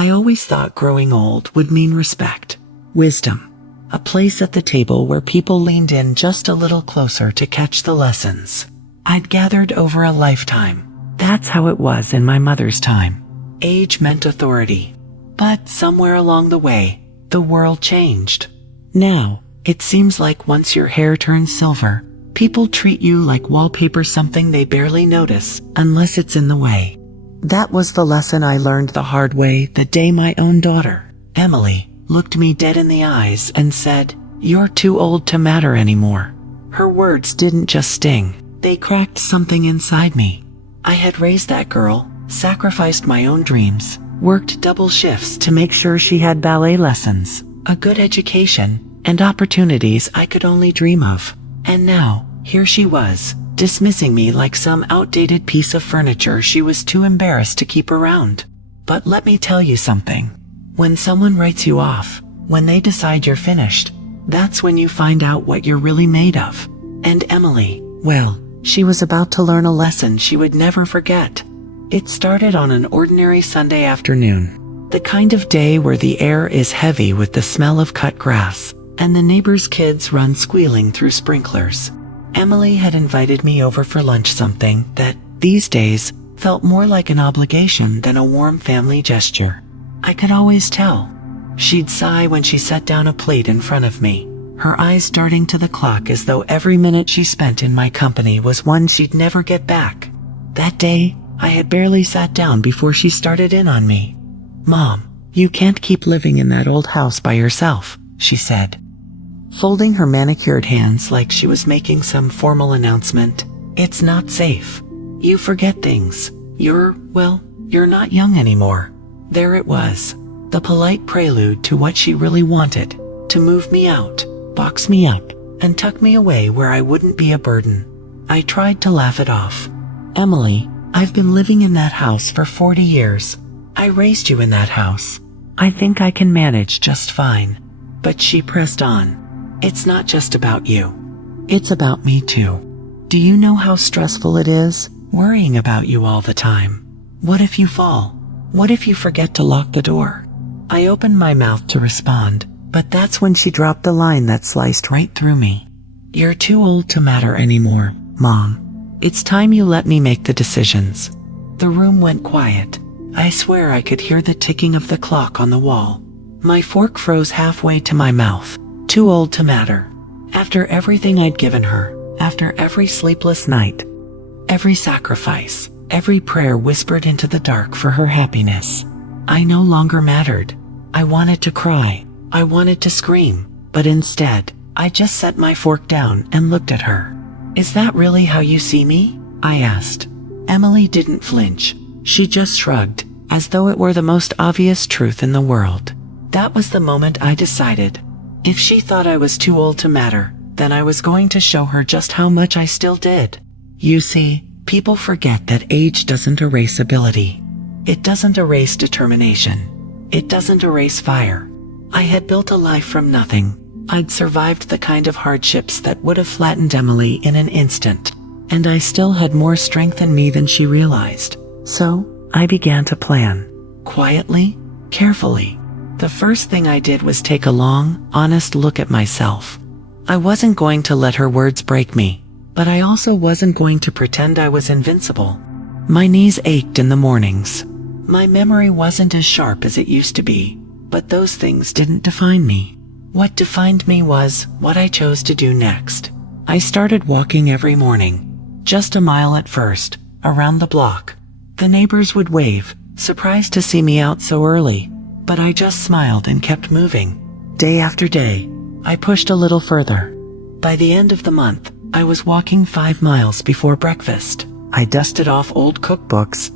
I always thought growing old would mean respect, wisdom, a place at the table where people leaned in just a little closer to catch the lessons I'd gathered over a lifetime. That's how it was in my mother's time. Age meant authority. But somewhere along the way, the world changed. Now, it seems like once your hair turns silver, people treat you like wallpaper, something they barely notice unless it's in the way. That was the lesson I learned the hard way the day my own daughter, Emily, looked me dead in the eyes and said, "You're too old to matter anymore." Her words didn't just sting, they cracked something inside me. I had raised that girl, sacrificed my own dreams, worked double shifts to make sure she had ballet lessons, a good education, and opportunities I could only dream of. And now, here she was, dismissing me like some outdated piece of furniture she was too embarrassed to keep around. But let me tell you something. When someone writes you off, when they decide you're finished, that's when you find out what you're really made of. And Emily, well, she was about to learn a lesson she would never forget. It started on an ordinary Sunday afternoon, the kind of day where the air is heavy with the smell of cut grass, and the neighbors' kids run squealing through sprinklers. Emily had invited me over for lunch, something that, these days, felt more like an obligation than a warm family gesture. I could always tell. She'd sigh when she set down a plate in front of me, her eyes darting to the clock as though every minute she spent in my company was one she'd never get back. That day, I had barely sat down before she started in on me. "Mom, you can't keep living in that old house by yourself," she said, folding her manicured hands like she was making some formal announcement. "It's not safe. You forget things. You're not young anymore." There it was, the polite prelude to what she really wanted, to move me out, box me up, and tuck me away where I wouldn't be a burden. I tried to laugh it off. "Emily, I've been living in that house for 40 years. I raised you in that house. I think I can manage just fine." But she pressed on. "It's not just about you. It's about me too. Do you know how stressful it is, worrying about you all the time? What if you fall? What if you forget to lock the door?" I opened my mouth to respond, but that's when she dropped the line that sliced right through me. "You're too old to matter anymore, Mom. It's time you let me make the decisions." The room went quiet. I swear I could hear the ticking of the clock on the wall. My fork froze halfway to my mouth. Too old to matter. After everything I'd given her, after every sleepless night, every sacrifice, every prayer whispered into the dark for her happiness, I no longer mattered. I wanted to cry. I wanted to scream. But instead, I just set my fork down and looked at her. "Is that really how you see me?" I asked. Emily didn't flinch. She just shrugged, as though it were the most obvious truth in the world. That was the moment I decided. If she thought I was too old to matter, then I was going to show her just how much I still did. You see, people forget that age doesn't erase ability. It doesn't erase determination. It doesn't erase fire. I had built a life from nothing. I'd survived the kind of hardships that would have flattened Emily in an instant. And I still had more strength in me than she realized. So, I began to plan. Quietly, carefully. The first thing I did was take a long, honest look at myself. I wasn't going to let her words break me, but I also wasn't going to pretend I was invincible. My knees ached in the mornings. My memory wasn't as sharp as it used to be, but those things didn't define me. What defined me was what I chose to do next. I started walking every morning. Just a mile at first, around the block. The neighbors would wave, surprised to see me out so early, but I just smiled and kept moving. Day after day, I pushed a little further. By the end of the month, I was walking 5 miles before breakfast. I dusted off old cookbooks,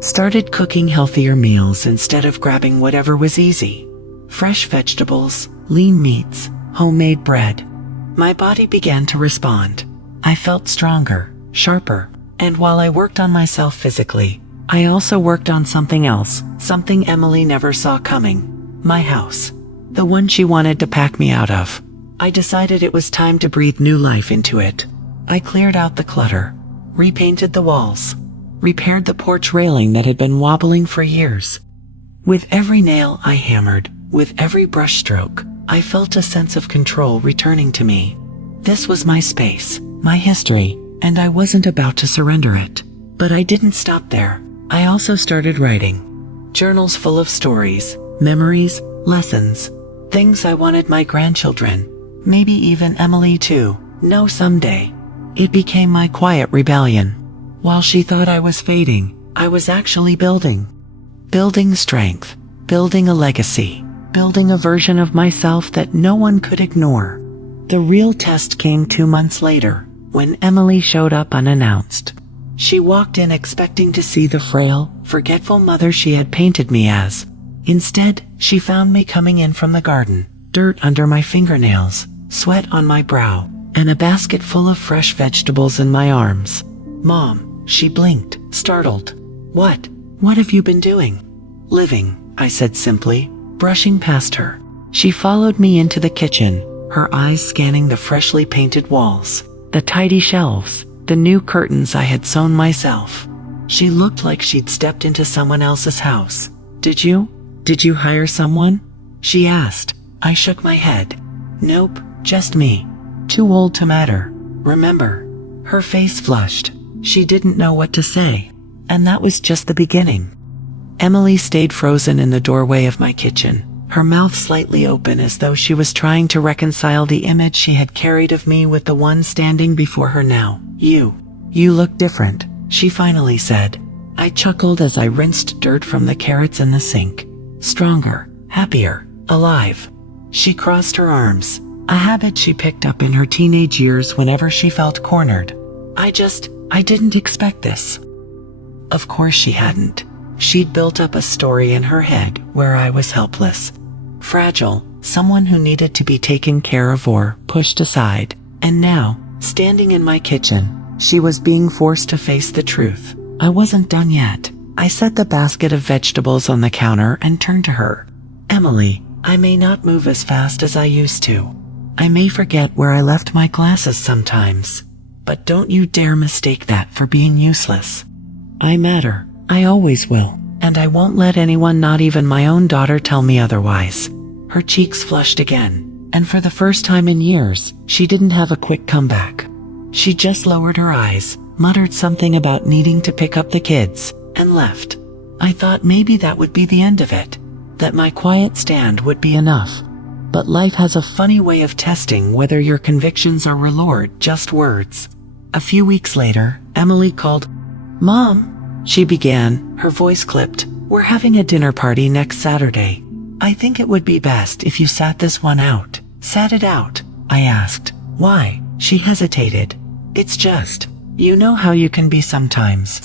started cooking healthier meals instead of grabbing whatever was easy. Fresh vegetables, lean meats, homemade bread. My body began to respond. I felt stronger, sharper, and while I worked on myself physically, I also worked on something else, something Emily never saw coming. My house. The one she wanted to pack me out of. I decided it was time to breathe new life into it. I cleared out the clutter, repainted the walls, repaired the porch railing that had been wobbling for years. With every nail I hammered, with every brushstroke, I felt a sense of control returning to me. This was my space, my history, and I wasn't about to surrender it. But I didn't stop there. I also started writing. Journals full of stories, memories, lessons, things I wanted my grandchildren, maybe even Emily too, know someday. It became my quiet rebellion. While she thought I was fading, I was actually building. Building strength, building a legacy, building a version of myself that no one could ignore. The real test came 2 months later, when Emily showed up unannounced. She walked in expecting to see the frail, forgetful mother she had painted me as. Instead, she found me coming in from the garden, dirt under my fingernails, sweat on my brow, and a basket full of fresh vegetables in my arms. "Mom," she blinked, startled. What have you been doing?" "Living," I said simply, brushing past her. She followed me into the kitchen, her eyes scanning the freshly painted walls, the tidy shelves, the new curtains I had sewn myself. She looked like she'd stepped into someone else's house. Did you hire someone?" she asked. I shook my head. "Nope, just me. Too old to matter. Remember?" Her face flushed. She didn't know what to say. And that was just the beginning. Emily stayed frozen in the doorway of my kitchen, her mouth slightly open as though she was trying to reconcile the image she had carried of me with the one standing before her now. You look different," she finally said. I chuckled as I rinsed dirt from the carrots in the sink. Stronger, happier, alive. She crossed her arms, a habit she picked up in her teenage years whenever she felt cornered. I didn't expect this." Of course she hadn't. She'd built up a story in her head where I was helpless, fragile, someone who needed to be taken care of or pushed aside. And now, standing in my kitchen, she was being forced to face the truth. I wasn't done yet. I set the basket of vegetables on the counter and turned to her. "Emily, I may not move as fast as I used to. I may forget where I left my glasses sometimes. But don't you dare mistake that for being useless. I matter. I always will. And I won't let anyone, not even my own daughter, tell me otherwise." Her cheeks flushed again, and for the first time in years, she didn't have a quick comeback. She just lowered her eyes, muttered something about needing to pick up the kids, and left. I thought maybe that would be the end of it, that my quiet stand would be enough. But life has a funny way of testing whether your convictions are real or just words. A few weeks later, Emily called. "Mom," she began, her voice clipped, "we're having a dinner party next Saturday. I think it would be best if you sat this one out." "Sat it out?" I asked. "Why?" She hesitated. "It's just, you know how you can be sometimes.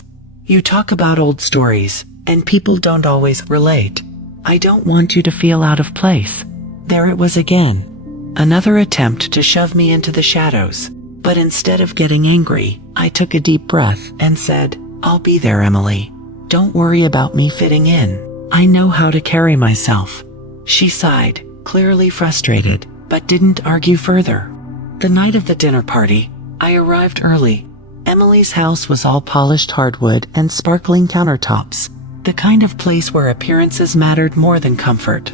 You talk about old stories, and people don't always relate. I don't want you to feel out of place." There it was again. Another attempt to shove me into the shadows. But instead of getting angry, I took a deep breath and said, "I'll be there, Emily. Don't worry about me fitting in. I know how to carry myself." She sighed, clearly frustrated, but didn't argue further. The night of the dinner party, I arrived early. Emily's house was all polished hardwood and sparkling countertops, the kind of place where appearances mattered more than comfort.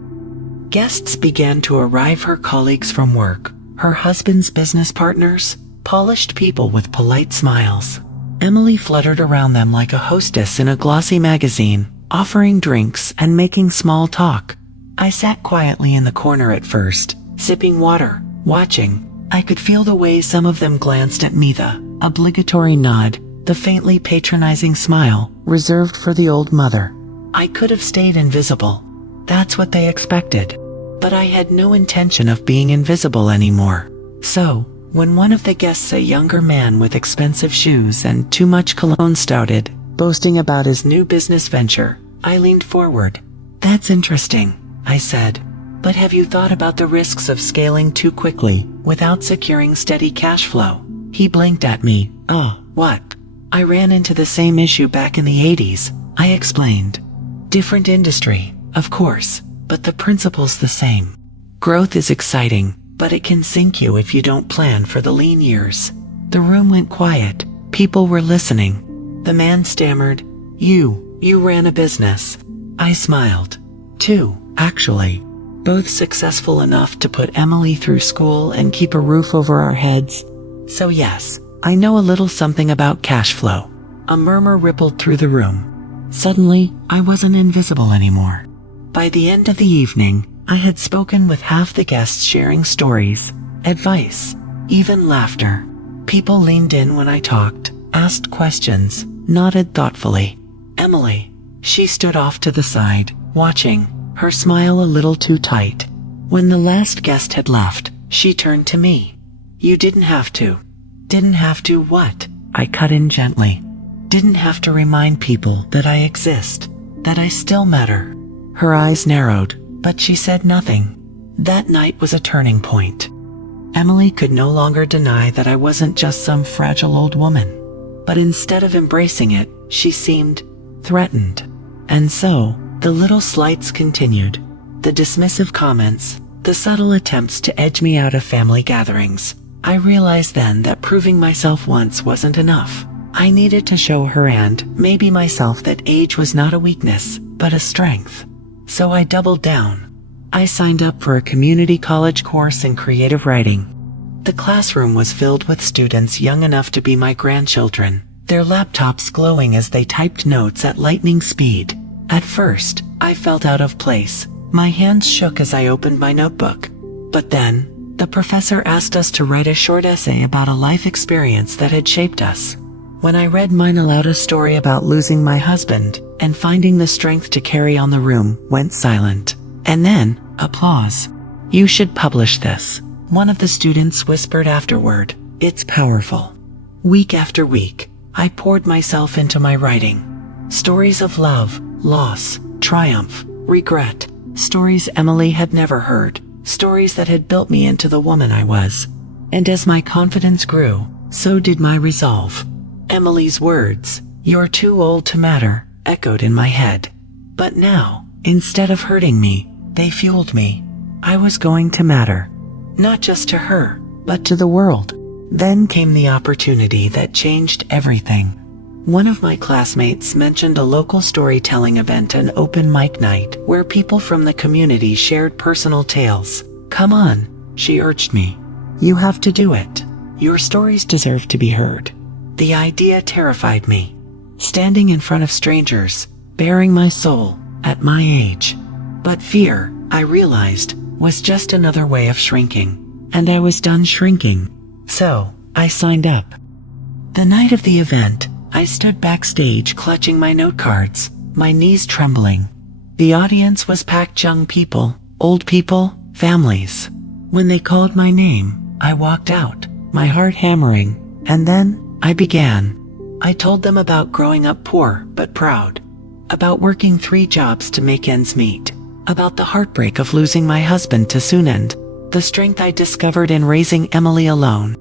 Guests began to arrive, her colleagues from work, her husband's business partners, polished people with polite smiles. Emily fluttered around them like a hostess in a glossy magazine, offering drinks and making small talk. I sat quietly in the corner at first, sipping water, watching. I could feel the way some of them glanced at me, the obligatory nod, the faintly patronizing smile, reserved for the old mother. I could have stayed invisible. That's what they expected. But I had no intention of being invisible anymore. So, when one of the guests, a younger man with expensive shoes and too much cologne, started boasting about his new business venture, I leaned forward. "That's interesting," I said. "But have you thought about the risks of scaling too quickly without securing steady cash flow?" He blinked at me. "Oh, what?" "I ran into the same issue back in the 80s, I explained. "Different industry, of course, but the principle's the same. Growth is exciting, but it can sink you if you don't plan for the lean years." The room went quiet. People were listening. The man stammered, You ran a business." I smiled. 2, actually. Both successful enough to put Emily through school and keep a roof over our heads. So yes, I know a little something about cash flow. A murmur rippled through the room. Suddenly, I wasn't invisible anymore. By the end of the evening, I had spoken with half the guests, sharing stories, advice, even laughter. People leaned in when I talked, asked questions, nodded thoughtfully. Emily. She stood off to the side, watching, her smile a little too tight. When the last guest had left, she turned to me. You didn't have to. Didn't have to what? I cut in gently. Didn't have to remind people that I exist, that I still matter. Her eyes narrowed, but she said nothing. That night was a turning point. Emily could no longer deny that I wasn't just some fragile old woman. But instead of embracing it, she seemed threatened. And so, the little slights continued. The dismissive comments, the subtle attempts to edge me out of family gatherings. I realized then that proving myself once wasn't enough. I needed to show her and maybe myself that age was not a weakness, but a strength. So I doubled down. I signed up for a community college course in creative writing. The classroom was filled with students young enough to be my grandchildren, their laptops glowing as they typed notes at lightning speed. At first, I felt out of place. My hands shook as I opened my notebook. But then, the professor asked us to write a short essay about a life experience that had shaped us. When I read mine aloud, a story about losing my husband and finding the strength to carry on, the room went silent. And then, applause. You should publish this, one of the students whispered afterward. It's powerful. Week after week, I poured myself into my writing. Stories of love, loss, triumph, regret. Stories Emily had never heard. Stories that had built me into the woman I was. And as my confidence grew, so did my resolve. Emily's words, "You're too old to matter," echoed in my head. But now, instead of hurting me, they fueled me. I was going to matter. Not just to her, but to the world. Then came the opportunity that changed everything. One of my classmates mentioned a local storytelling event, an open mic night, where people from the community shared personal tales. Come on, she urged me. You have to do it. Your stories deserve to be heard. The idea terrified me. Standing in front of strangers, bearing my soul, at my age. But fear, I realized, was just another way of shrinking. And I was done shrinking. So, I signed up. The night of the event, I stood backstage clutching my note cards, my knees trembling. The audience was packed, young people, old people, families. When they called my name, I walked out, my heart hammering, and then, I began. I told them about growing up poor but proud, about working 3 jobs to make ends meet, about the heartbreak of losing my husband too soon and the strength I discovered in raising Emily alone.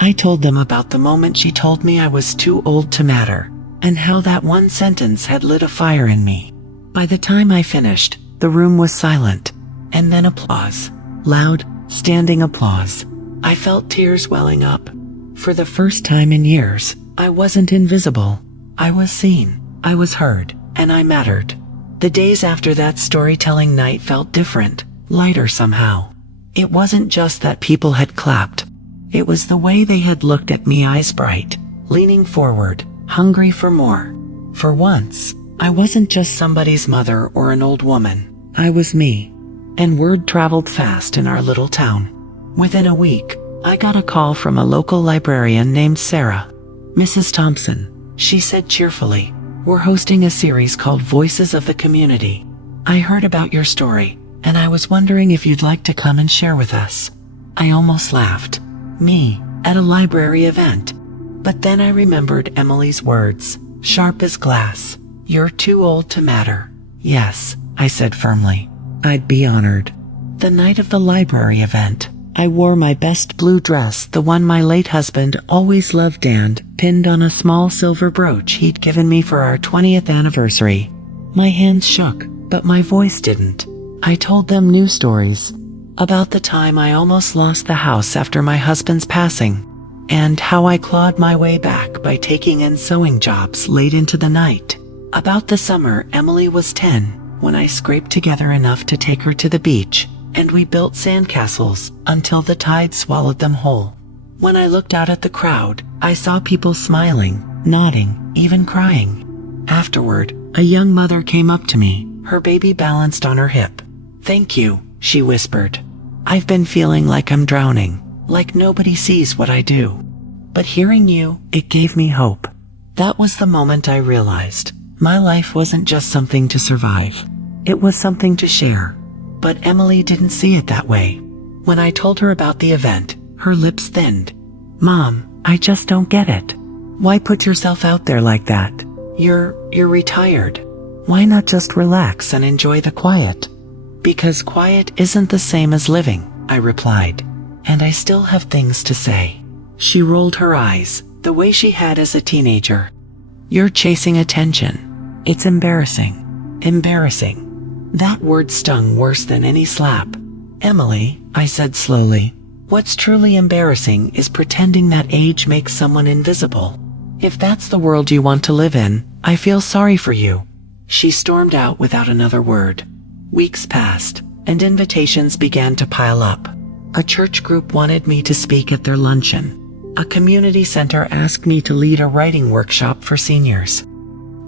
I told them about the moment she told me I was too old to matter, and how that one sentence had lit a fire in me. By the time I finished, the room was silent, and then applause. Loud, standing applause. I felt tears welling up. For the first time in years, I wasn't invisible. I was seen, I was heard, and I mattered. The days after that storytelling night felt different, lighter somehow. It wasn't just that people had clapped. It was the way they had looked at me, eyes bright, leaning forward, hungry for more. For once, I wasn't just somebody's mother or an old woman. I was me. And word traveled fast in our little town. Within a week, I got a call from a local librarian named Sarah. Mrs. Thompson, she said cheerfully, we're hosting a series called Voices of the Community. I heard about your story, and I was wondering if you'd like to come and share with us. I almost laughed. Me, at a library event. But then I remembered Emily's words, sharp as glass. You're too old to matter. Yes, I said firmly. I'd be honored. The night of the library event, I wore my best blue dress, the one my late husband always loved, and pinned on a small silver brooch he'd given me for our 20th anniversary. My hands shook, but my voice didn't. I told them new stories. About the time I almost lost the house after my husband's passing, and how I clawed my way back by taking in sewing jobs late into the night. About the summer Emily was 10, when I scraped together enough to take her to the beach, and we built sandcastles until the tide swallowed them whole. When I looked out at the crowd, I saw people smiling, nodding, even crying. Afterward, a young mother came up to me, her baby balanced on her hip. "Thank you," she whispered. "I've been feeling like I'm drowning, like nobody sees what I do. But hearing you, it gave me hope." That was the moment I realized my life wasn't just something to survive. It was something to share. But Emily didn't see it that way. When I told her about the event, her lips thinned. "Mom, I just don't get it. Why put yourself out there like that? You're retired. Why not just relax and enjoy the quiet?" "Because quiet isn't the same as living," I replied. "And I still have things to say." She rolled her eyes, the way she had as a teenager. "You're chasing attention. It's embarrassing. Embarrassing." That word stung worse than any slap. "Emily," I said slowly, "what's truly embarrassing is pretending that age makes someone invisible. If that's the world you want to live in, I feel sorry for you." She stormed out without another word. Weeks passed, and invitations began to pile up. A church group wanted me to speak at their luncheon. A community center asked me to lead a writing workshop for seniors.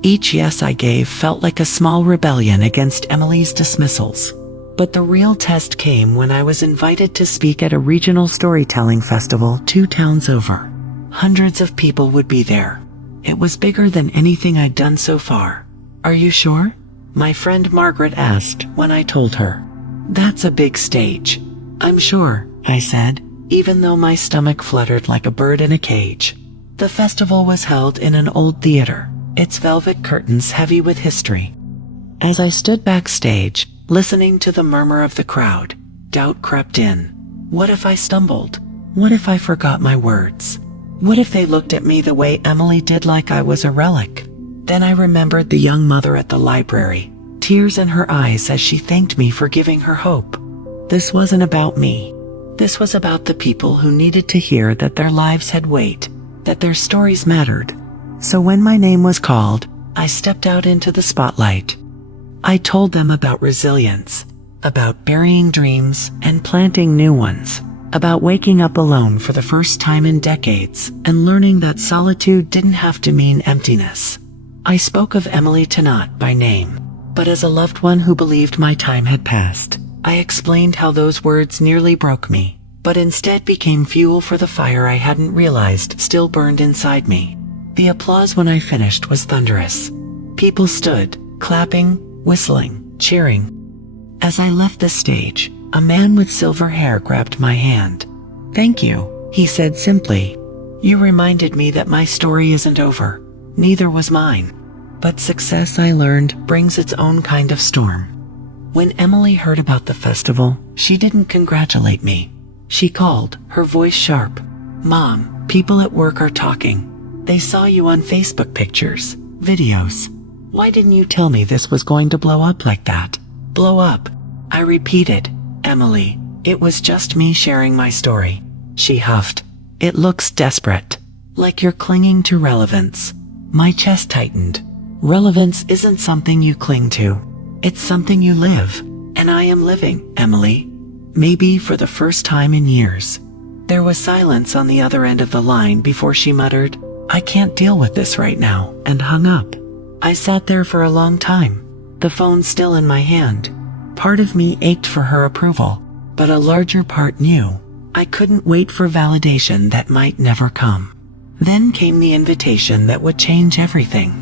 Each yes I gave felt like a small rebellion against Emily's dismissals. But the real test came when I was invited to speak at a regional storytelling festival 2 towns over. Hundreds of people would be there. It was bigger than anything I'd done so far. "Are you sure?" my friend Margaret asked when I told her. "That's a big stage." "I'm sure," I said, even though my stomach fluttered like a bird in a cage. The festival was held in an old theater, its velvet curtains heavy with history. As I stood backstage, listening to the murmur of the crowd, doubt crept in. What if I stumbled? What if I forgot my words? What if they looked at me the way Emily did, like I was a relic? Then I remembered the young mother at the library, tears in her eyes as she thanked me for giving her hope. This wasn't about me. This was about the people who needed to hear that their lives had weight, that their stories mattered. So when my name was called, I stepped out into the spotlight. I told them about resilience, about burying dreams and planting new ones, about waking up alone for the first time in decades and learning that solitude didn't have to mean emptiness. I spoke of Emily Tennant by name, but as a loved one who believed my time had passed. I explained how those words nearly broke me, but instead became fuel for the fire I hadn't realized still burned inside me. The applause when I finished was thunderous. People stood, clapping, whistling, cheering. As I left the stage, a man with silver hair grabbed my hand. "Thank you," he said simply. "You reminded me that my story isn't over. Neither was mine. But success, I learned, brings its own kind of storm." When Emily heard about the festival, she didn't congratulate me. She called, her voice sharp. "Mom, people at work are talking. They saw you on Facebook pictures, videos. Why didn't you tell me this was going to blow up like that?" "Blow up?" I repeated. "Emily, it was just me sharing my story." She huffed. "It looks desperate. Like you're clinging to relevance." My chest tightened. Relevance isn't something you cling to. It's something you live. And I am living, Emily. Maybe for the first time in years. There was silence on the other end of the line before she muttered, "I can't deal with this right now," and hung up. I sat there for a long time, the phone still in my hand. Part of me ached for her approval, but a larger part knew I couldn't wait for validation that might never come. Then came the invitation that would change everything.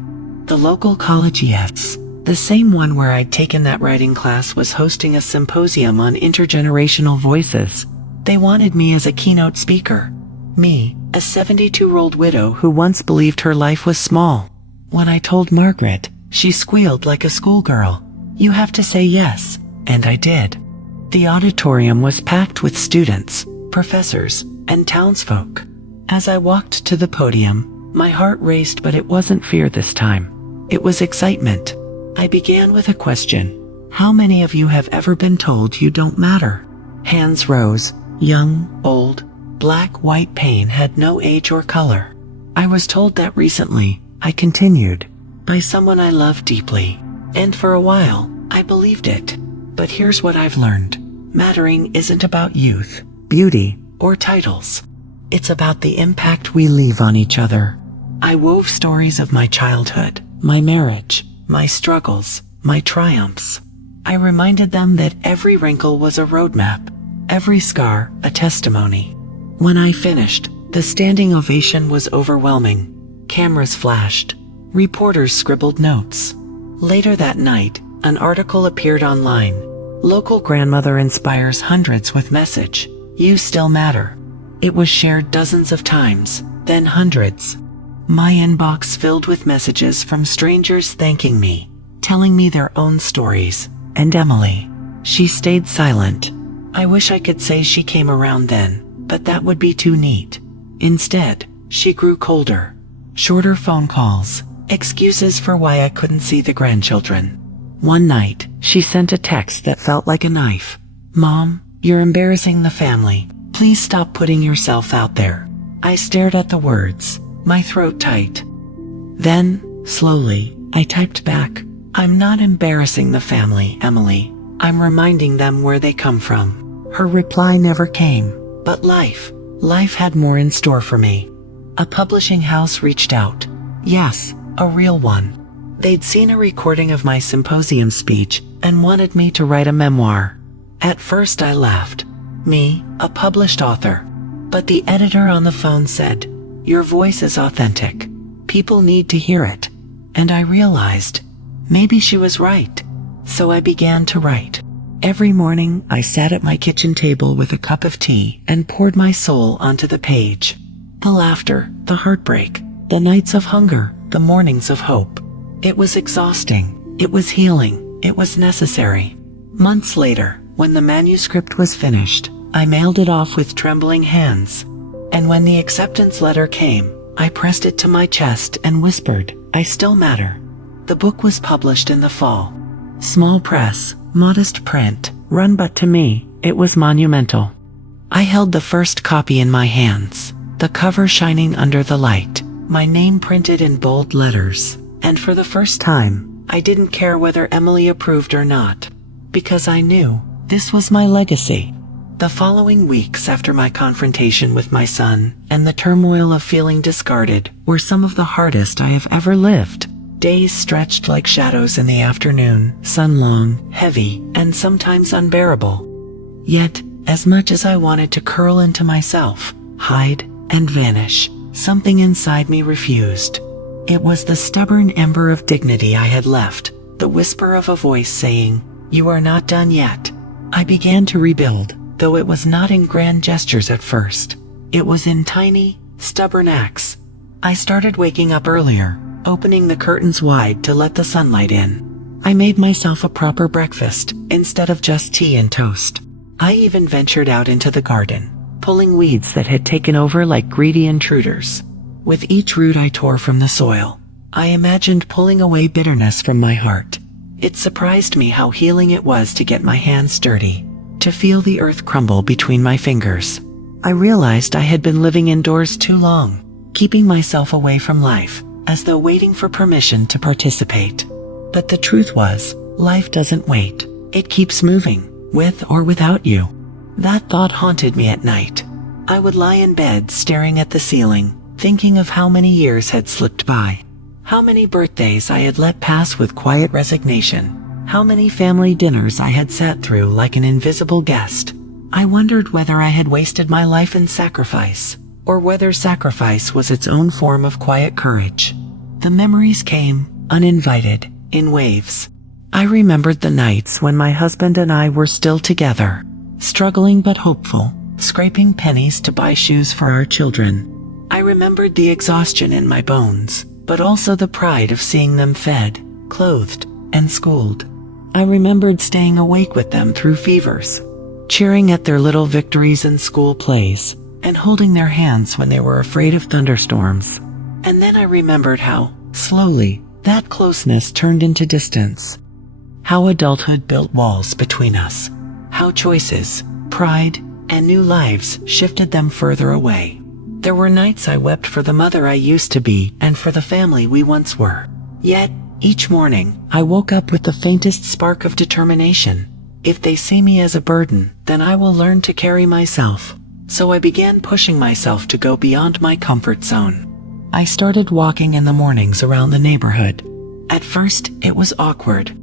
The local college, yes, the same one where I'd taken that writing class, was hosting a symposium on intergenerational voices. They wanted me as a keynote speaker. Me, a 72-year-old widow who once believed her life was small. When I told Margaret, she squealed like a schoolgirl. "You have to say yes," and I did. The auditorium was packed with students, professors, and townsfolk. As I walked to the podium, my heart raced, but it wasn't fear this time. It was excitement. I began with a question. How many of you have ever been told you don't matter? Hands rose. Young, old, black, white, pain had no age or color. I was told that recently, I continued, by someone I love deeply. And for a while, I believed it. But here's what I've learned. Mattering isn't about youth, beauty, or titles. It's about the impact we leave on each other. I wove stories of my childhood, my marriage, my struggles, my triumphs. I reminded them that every wrinkle was a roadmap, every scar a testimony. When I finished, the standing ovation was overwhelming. Cameras flashed. Reporters scribbled notes. Later that night, an article appeared online. Local grandmother inspires hundreds with message, "You still matter." It was shared dozens of times, then hundreds. My inbox filled with messages from strangers thanking me, telling me their own stories. And Emily, she stayed silent. I wish I could say she came around then, but that would be too neat. Instead, she grew colder. Shorter phone calls, excuses for why I couldn't see the grandchildren. One night, she sent a text that felt like a knife. "Mom, you're embarrassing the family. Please stop putting yourself out there." I stared at the words, my throat tight. Then, slowly, I typed back, "I'm not embarrassing the family, Emily. I'm reminding them where they come from." Her reply never came, but life had more in store for me. A publishing house reached out. Yes, a real one. They'd seen a recording of my symposium speech and wanted me to write a memoir. At first I laughed. Me, a published author. But the editor on the phone said, "Your voice is authentic. People need to hear it." And I realized, maybe she was right. So I began to write. Every morning, I sat at my kitchen table with a cup of tea and poured my soul onto the page. The laughter, the heartbreak, the nights of hunger, the mornings of hope. It was exhausting. It was healing. It was necessary. Months later, when the manuscript was finished, I mailed it off with trembling hands. And when the acceptance letter came, I pressed it to my chest and whispered, "I still matter." The book was published in the fall. Small press, modest print, run, but to me, it was monumental. I held the first copy in my hands, the cover shining under the light, my name printed in bold letters. And for the first time, I didn't care whether Emily approved or not, because I knew this was my legacy. The following weeks after my confrontation with my son and the turmoil of feeling discarded were some of the hardest I have ever lived. Days stretched like shadows in the afternoon, sun-long, heavy, and sometimes unbearable. Yet, as much as I wanted to curl into myself, hide, and vanish, something inside me refused. It was the stubborn ember of dignity I had left, the whisper of a voice saying, "You are not done yet." I began to rebuild, though it was not in grand gestures at first. It was in tiny, stubborn acts. I started waking up earlier, opening the curtains wide to let the sunlight in. I made myself a proper breakfast, instead of just tea and toast. I even ventured out into the garden, pulling weeds that had taken over like greedy intruders. With each root I tore from the soil, I imagined pulling away bitterness from my heart. It surprised me how healing it was to get my hands dirty, to feel the earth crumble between my fingers. I realized I had been living indoors too long, keeping myself away from life, as though waiting for permission to participate. But the truth was, life doesn't wait. It keeps moving, with or without you. That thought haunted me at night. I would lie in bed staring at the ceiling, thinking of how many years had slipped by. How many birthdays I had let pass with quiet resignation. How many family dinners I had sat through like an invisible guest. I wondered whether I had wasted my life in sacrifice, or whether sacrifice was its own form of quiet courage. The memories came, uninvited, in waves. I remembered the nights when my husband and I were still together, struggling but hopeful, scraping pennies to buy shoes for our children. I remembered the exhaustion in my bones, but also the pride of seeing them fed, clothed, and schooled. I remembered staying awake with them through fevers, cheering at their little victories in school plays, and holding their hands when they were afraid of thunderstorms. And then I remembered how, slowly, that closeness turned into distance. How adulthood built walls between us. How choices, pride, and new lives shifted them further away. There were nights I wept for the mother I used to be and for the family we once were. Yet, Each morning, I woke up with the faintest spark of determination. If they see me as a burden, then I will learn to carry myself. So I began pushing myself to go beyond my comfort zone. I started walking in the mornings around the neighborhood. At first, it was awkward.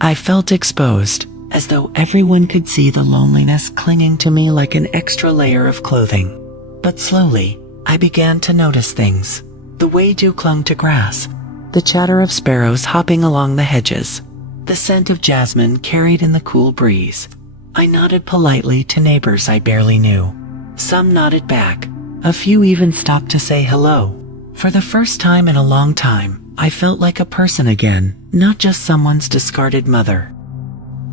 I felt exposed, as though everyone could see the loneliness clinging to me like an extra layer of clothing. But slowly, I began to notice things. The way dew clung to grass, the chatter of sparrows hopping along the hedges, the scent of jasmine carried in the cool breeze. I nodded politely to neighbors I barely knew. Some nodded back. A few even stopped to say hello. For the first time in a long time, I felt like a person again, not just someone's discarded mother.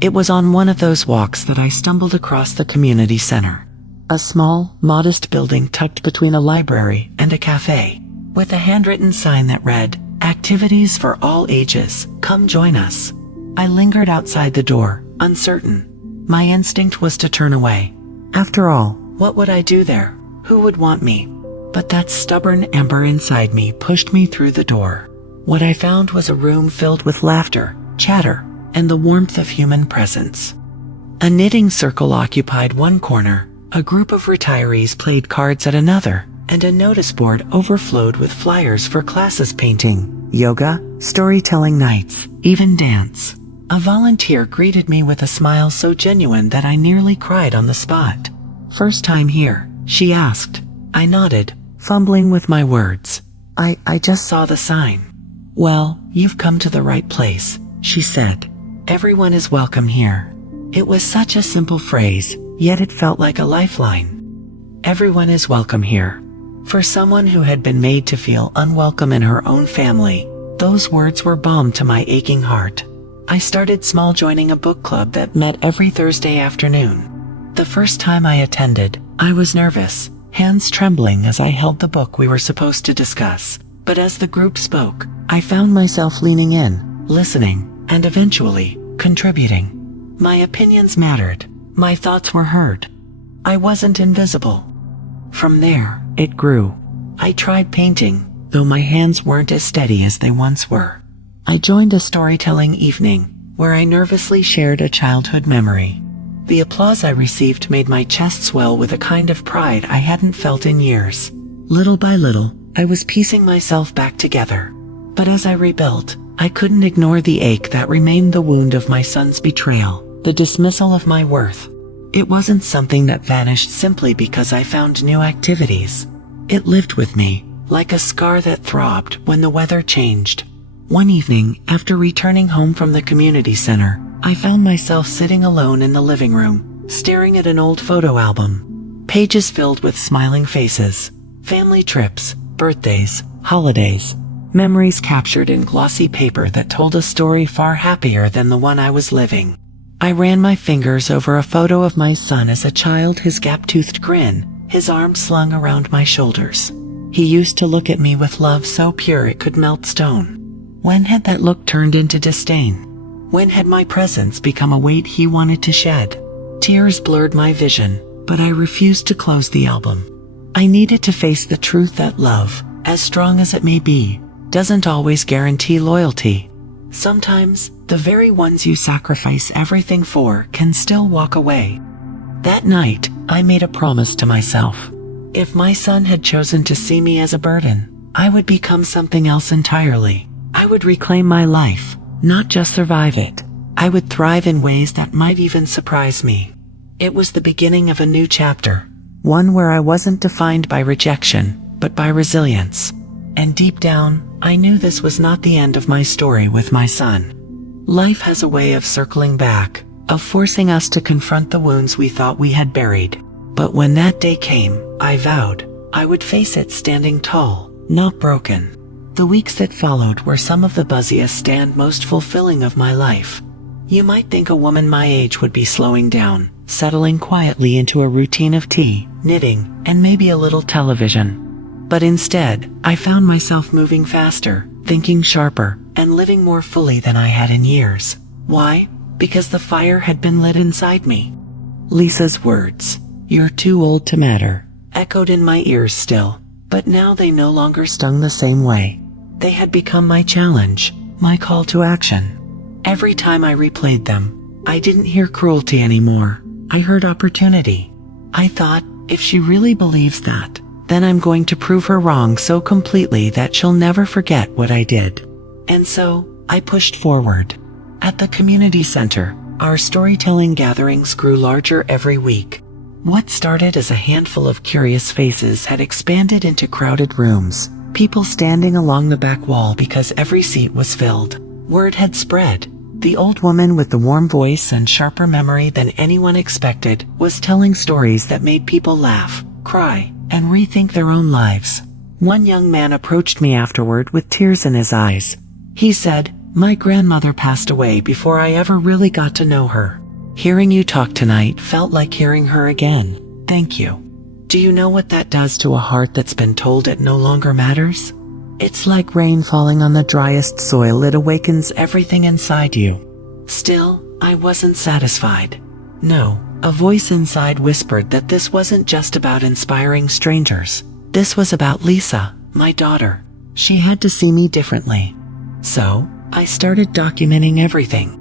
It was on one of those walks that I stumbled across the community center. A small, modest building tucked between a library and a cafe, with a handwritten sign that read, "Activities for all ages, come join us." I lingered outside the door, uncertain. My instinct was to turn away. After all, what would I do there? Who would want me? But that stubborn ember inside me pushed me through the door. What I found was a room filled with laughter, chatter, and the warmth of human presence. A knitting circle occupied one corner, a group of retirees played cards at another, and a notice board overflowed with flyers for classes: painting, yoga, storytelling nights, even dance. A volunteer greeted me with a smile so genuine that I nearly cried on the spot. "First time here?" she asked. I nodded, fumbling with my words. I just saw the sign." "Well, you've come to the right place," she said. "Everyone is welcome here." It was such a simple phrase, yet it felt like a lifeline. Everyone is welcome here. For someone who had been made to feel unwelcome in her own family, those words were balm to my aching heart. I started small, joining a book club that met every Thursday afternoon. The first time I attended, I was nervous, hands trembling as I held the book we were supposed to discuss. But as the group spoke, I found myself leaning in, listening, and eventually, contributing. My opinions mattered. My thoughts were heard. I wasn't invisible. From there, it grew. I tried painting, though my hands weren't as steady as they once were. I joined a storytelling evening, where I nervously shared a childhood memory. The applause I received made my chest swell with a kind of pride I hadn't felt in years. Little by little, I was piecing myself back together. But as I rebuilt, I couldn't ignore the ache that remained, the wound of my son's betrayal, the dismissal of my worth. It wasn't something that vanished simply because I found new activities. It lived with me, like a scar that throbbed when the weather changed. One evening, after returning home from the community center, I found myself sitting alone in the living room, staring at an old photo album. Pages filled with smiling faces, family trips, birthdays, holidays, memories captured in glossy paper that told a story far happier than the one I was living. I ran my fingers over a photo of my son as a child, his gap-toothed grin, his arms slung around my shoulders. He used to look at me with love so pure it could melt stone. When had that look turned into disdain? When had my presence become a weight he wanted to shed? Tears blurred my vision, but I refused to close the album. I needed to face the truth that love, as strong as it may be, doesn't always guarantee loyalty. Sometimes, the very ones you sacrifice everything for can still walk away. That night, I made a promise to myself. If my son had chosen to see me as a burden, I would become something else entirely. I would reclaim my life, not just survive it. I would thrive in ways that might even surprise me. It was the beginning of a new chapter, one where I wasn't defined by rejection, but by resilience. And deep down, I knew this was not the end of my story with my son. Life has a way of circling back, of forcing us to confront the wounds we thought we had buried. But when that day came, I vowed I would face it standing tall, not broken. The weeks that followed were some of the buzziest and most fulfilling of my life. You might think a woman my age would be slowing down, settling quietly into a routine of tea, knitting, and maybe a little television. But instead, I found myself moving faster, thinking sharper, and living more fully than I had in years. Why? Because the fire had been lit inside me. Lisa's words, "You're too old to matter," echoed in my ears still, but now they no longer stung the same way. They had become my challenge, my call to action. Every time I replayed them, I didn't hear cruelty anymore. I heard opportunity. I thought, if she really believes that, then I'm going to prove her wrong so completely that she'll never forget what I did. And so, I pushed forward. At the community center, our storytelling gatherings grew larger every week. What started as a handful of curious faces had expanded into crowded rooms, people standing along the back wall because every seat was filled. Word had spread. The old woman with the warm voice and sharper memory than anyone expected was telling stories that made people laugh, cry, and rethink their own lives. One young man approached me afterward with tears in his eyes. He said, "My grandmother passed away before I ever really got to know her. Hearing you talk tonight felt like hearing her again. Thank you." Do you know what that does to a heart that's been told it no longer matters? It's like rain falling on the driest soil. It awakens everything inside you. Still, I wasn't satisfied. No, a voice inside whispered that this wasn't just about inspiring strangers. This was about Lisa, my daughter. She had to see me differently. So, I started documenting everything.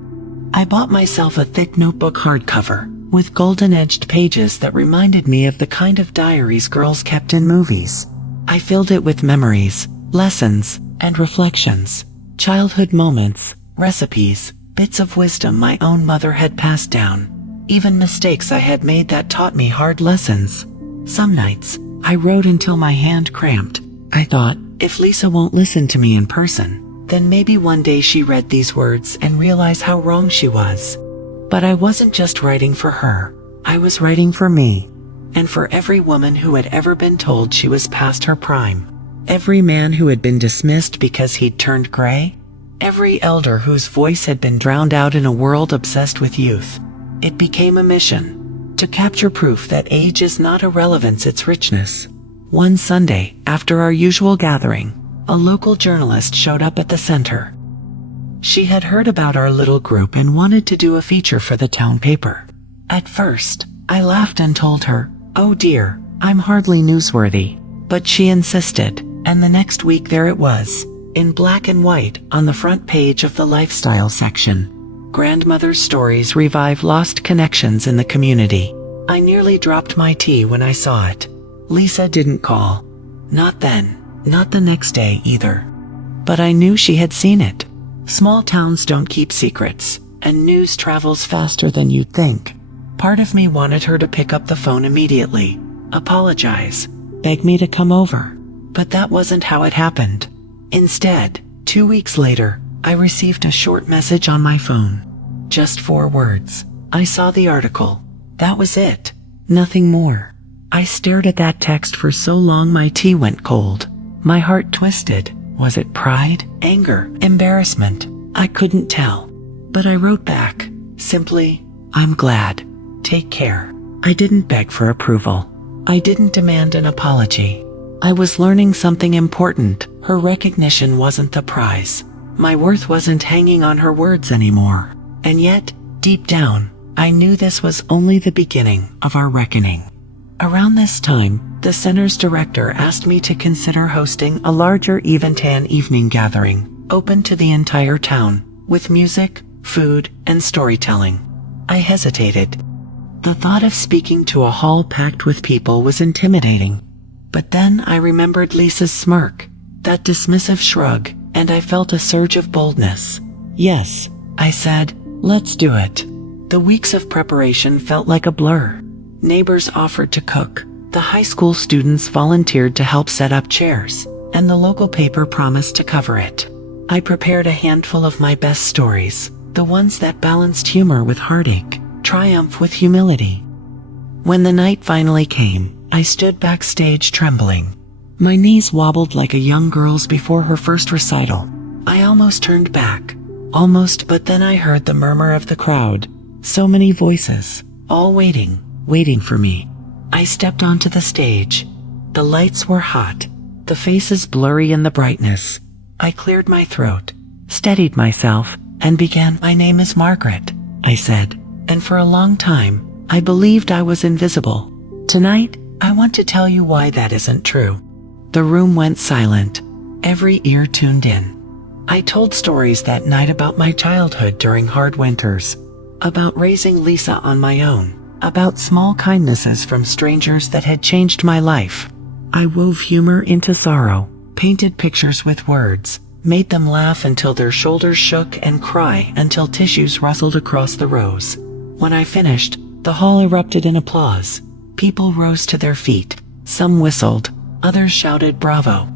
I bought myself a thick notebook hardcover, with golden-edged pages that reminded me of the kind of diaries girls kept in movies. I filled it with memories, lessons, and reflections. Childhood moments, recipes, bits of wisdom my own mother had passed down. Even mistakes I had made that taught me hard lessons. Some nights, I wrote until my hand cramped. I thought, if Lisa won't listen to me in person, then maybe one day she read these words and realized how wrong she was. But I wasn't just writing for her. I was writing for me. And for every woman who had ever been told she was past her prime. Every man who had been dismissed because he'd turned gray. Every elder whose voice had been drowned out in a world obsessed with youth. It became a mission. To capture proof that age is not irrelevance, it's richness. One Sunday, after our usual gathering, a local journalist showed up at the center. She had heard about our little group and wanted to do a feature for the town paper. At first, I laughed and told her, "Oh dear, I'm hardly newsworthy." But she insisted, and the next week there it was, in black and white, on the front page of the lifestyle section. Grandmother's stories revive lost connections in the community. I nearly dropped my tea when I saw it. Lisa didn't call. Not then. Not the next day either. But I knew she had seen it. Small towns don't keep secrets, and news travels faster than you'd think. Part of me wanted her to pick up the phone immediately, apologize, beg me to come over. But that wasn't how it happened. Instead, 2 weeks later, I received a short message on my phone. Just 4 words. I saw the article. That was it. Nothing more. I stared at that text for so long my tea went cold. My heart twisted. Was it pride, anger, embarrassment? I couldn't tell. But I wrote back, simply, "I'm glad. Take care." I didn't beg for approval. I didn't demand an apology. I was learning something important. Her recognition wasn't the prize. My worth wasn't hanging on her words anymore. And yet, deep down, I knew this was only the beginning of our reckoning. Around this time, the center's director asked me to consider hosting a larger Eventan evening gathering, open to the entire town, with music, food, and storytelling. I hesitated. The thought of speaking to a hall packed with people was intimidating. But then I remembered Lisa's smirk, that dismissive shrug, and I felt a surge of boldness. "Yes," I said, "let's do it." The weeks of preparation felt like a blur. Neighbors offered to cook, the high school students volunteered to help set up chairs, and the local paper promised to cover it. I prepared a handful of my best stories, the ones that balanced humor with heartache, triumph with humility. When the night finally came, I stood backstage trembling. My knees wobbled like a young girl's before her first recital. I almost turned back. Almost, but then I heard the murmur of the crowd. So many voices, all waiting for me. I stepped onto the stage. The lights were hot, the faces blurry in the brightness. I cleared my throat, steadied myself, and began, "My name is Margaret," I said. And for a long time, I believed I was invisible. Tonight, I want to tell you why that isn't true. The room went silent. Every ear tuned in. I told stories that night about my childhood during hard winters, about raising Lisa on my own, about small kindnesses from strangers that had changed my life. I wove humor into sorrow, painted pictures with words, made them laugh until their shoulders shook and cry until tissues rustled across the rows. When I finished, the hall erupted in applause. People rose to their feet. Some whistled, others shouted bravo.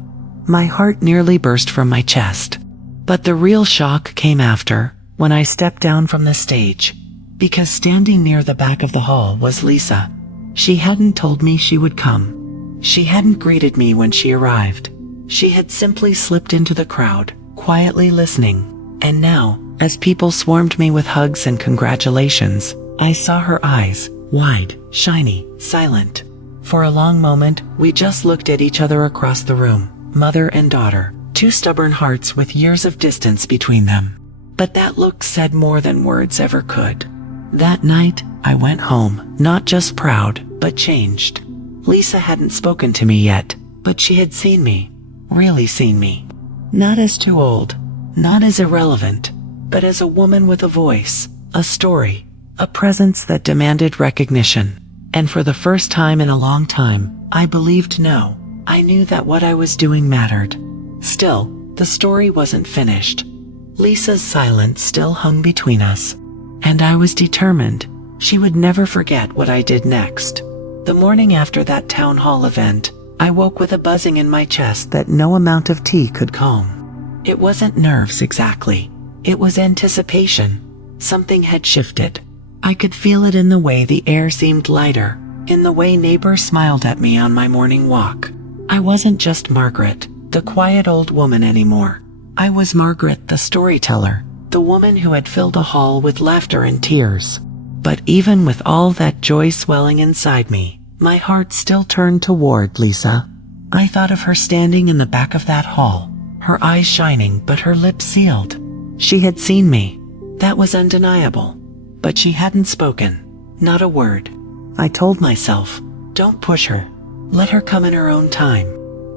My heart nearly burst from my chest. But the real shock came after, when I stepped down from the stage. Because standing near the back of the hall was Lisa. She hadn't told me she would come. She hadn't greeted me when she arrived. She had simply slipped into the crowd, quietly listening. And now, as people swarmed me with hugs and congratulations, I saw her eyes, wide, shiny, silent. For a long moment, we just looked at each other across the room, mother and daughter, two stubborn hearts with years of distance between them. But that look said more than words ever could. That night, I went home, not just proud, but changed. Lisa hadn't spoken to me yet, but she had seen me, really seen me. Not as too old, not as irrelevant, but as a woman with a voice, a story, a presence that demanded recognition. And for the first time in a long time, I believed no. I knew that what I was doing mattered. Still, the story wasn't finished. Lisa's silence still hung between us. And I was determined she would never forget what I did next. The morning after that town hall event, I woke with a buzzing in my chest that no amount of tea could calm. It wasn't nerves exactly. It was anticipation. Something had shifted. I could feel it in the way the air seemed lighter, in the way neighbors smiled at me on my morning walk. I wasn't just Margaret, the quiet old woman anymore. I was Margaret, the storyteller, the woman who had filled a hall with laughter and tears. But even with all that joy swelling inside me, my heart still turned toward Lisa. I thought of her standing in the back of that hall, her eyes shining but her lips sealed. She had seen me. That was undeniable. But she hadn't spoken. Not a word. I told myself, don't push her. Let her come in her own time.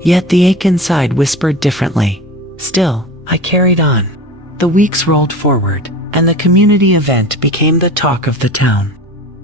Yet the ache inside whispered differently. Still, I carried on. The weeks rolled forward, and the community event became the talk of the town.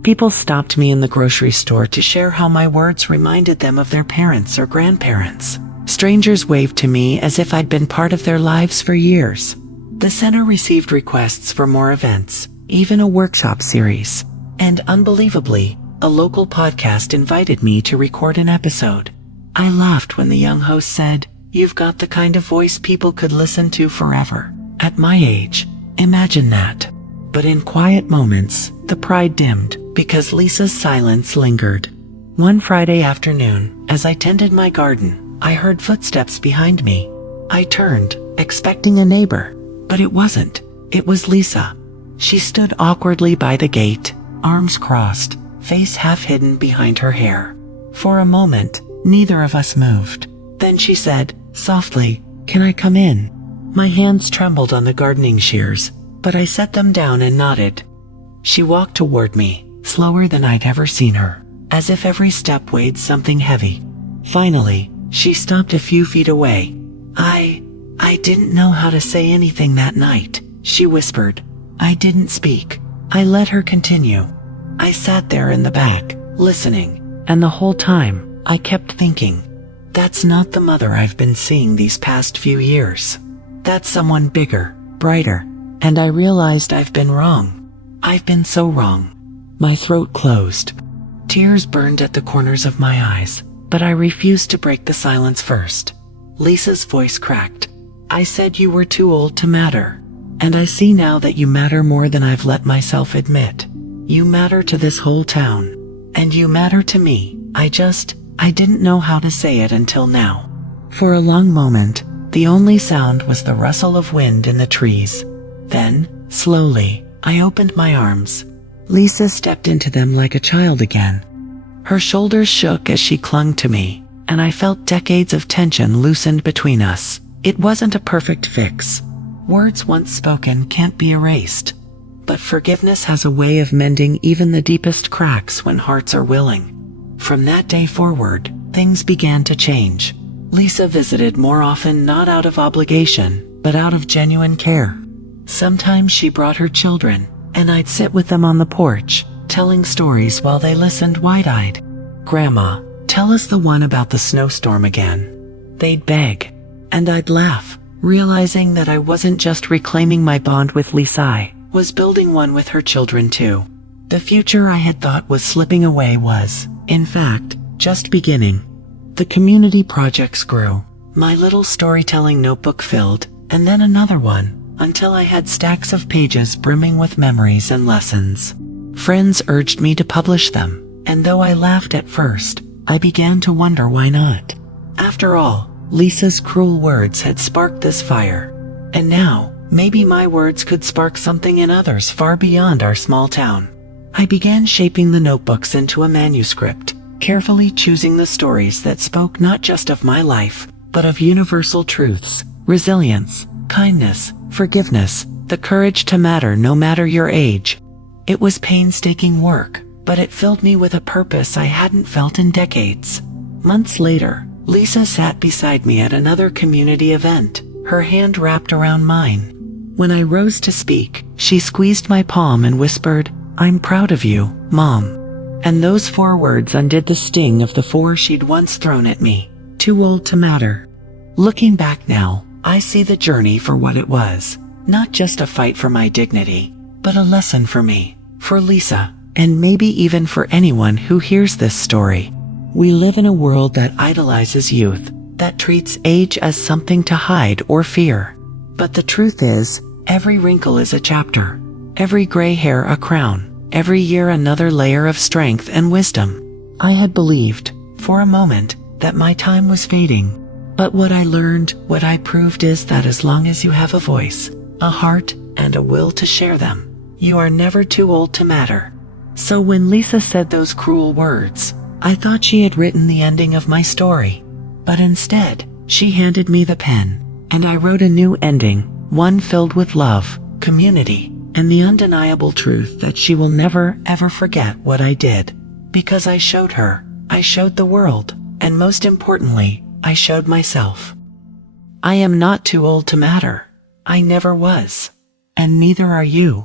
People stopped me in the grocery store to share how my words reminded them of their parents or grandparents. Strangers waved to me as if I'd been part of their lives for years. The center received requests for more events, even a workshop series. And unbelievably, a local podcast invited me to record an episode. I laughed when the young host said, "You've got the kind of voice people could listen to forever." At my age, imagine that. But in quiet moments, the pride dimmed because Lisa's silence lingered. One Friday afternoon, as I tended my garden, I heard footsteps behind me. I turned, expecting a neighbor, but it wasn't. It was Lisa. She stood awkwardly by the gate, arms crossed, face half hidden behind her hair. For a moment, neither of us moved. Then she said, softly, "Can I come in?" My hands trembled on the gardening shears, but I set them down and nodded. She walked toward me, slower than I'd ever seen her, as if every step weighed something heavy. Finally, she stopped a few feet away. I didn't know how to say anything that night," she whispered. I didn't speak. I let her continue. I sat there in the back, listening, and the whole time, I kept thinking, that's not the mother I've been seeing these past few years. That's someone bigger, brighter, and I realized I've been wrong. I've been so wrong. My throat closed. Tears burned at the corners of my eyes, but I refused to break the silence first. Lisa's voice cracked. "I said you were too old to matter. And I see now that you matter more than I've let myself admit. You matter to this whole town. And you matter to me. I didn't know how to say it until now." For a long moment, the only sound was the rustle of wind in the trees. Then, slowly, I opened my arms. Lisa stepped into them like a child again. Her shoulders shook as she clung to me, and I felt decades of tension loosened between us. It wasn't a perfect fix. Words once spoken can't be erased. But forgiveness has a way of mending even the deepest cracks when hearts are willing. From that day forward, things began to change. Lisa visited more often, not out of obligation, but out of genuine care. Sometimes she brought her children, and I'd sit with them on the porch, telling stories while they listened wide-eyed. "Grandma, tell us the one about the snowstorm again." They'd beg, and I'd laugh, realizing that I wasn't just reclaiming my bond with Lisa, I was building one with her children too. The future I had thought was slipping away was, in fact, just beginning. The community projects grew. My little storytelling notebook filled, and then another one, until I had stacks of pages brimming with memories and lessons. Friends urged me to publish them, and though I laughed at first, I began to wonder why not. After all, Lisa's cruel words had sparked this fire. And now, maybe my words could spark something in others far beyond our small town. I began shaping the notebooks into a manuscript, carefully choosing the stories that spoke not just of my life, but of universal truths: resilience, kindness, forgiveness, the courage to matter no matter your age. It was painstaking work, but it filled me with a purpose I hadn't felt in decades. Months later, Lisa sat beside me at another community event, her hand wrapped around mine. When I rose to speak, she squeezed my palm and whispered, "I'm proud of you, Mom." And those 4 words undid the sting of the 4 she'd once thrown at me. Too old to matter. Looking back now, I see the journey for what it was. Not just a fight for my dignity, but a lesson for me, for Lisa, and maybe even for anyone who hears this story. We live in a world that idolizes youth, that treats age as something to hide or fear. But the truth is, every wrinkle is a chapter, every gray hair a crown, every year another layer of strength and wisdom. I had believed, for a moment, that my time was fading. But what I learned, what I proved is that as long as you have a voice, a heart, and a will to share them, you are never too old to matter. So when Lisa said those cruel words, I thought she had written the ending of my story. But instead, she handed me the pen, and I wrote a new ending, one filled with love, community, and the undeniable truth that she will never, ever forget what I did. Because I showed her, I showed the world, and most importantly, I showed myself. I am not too old to matter. I never was. And neither are you.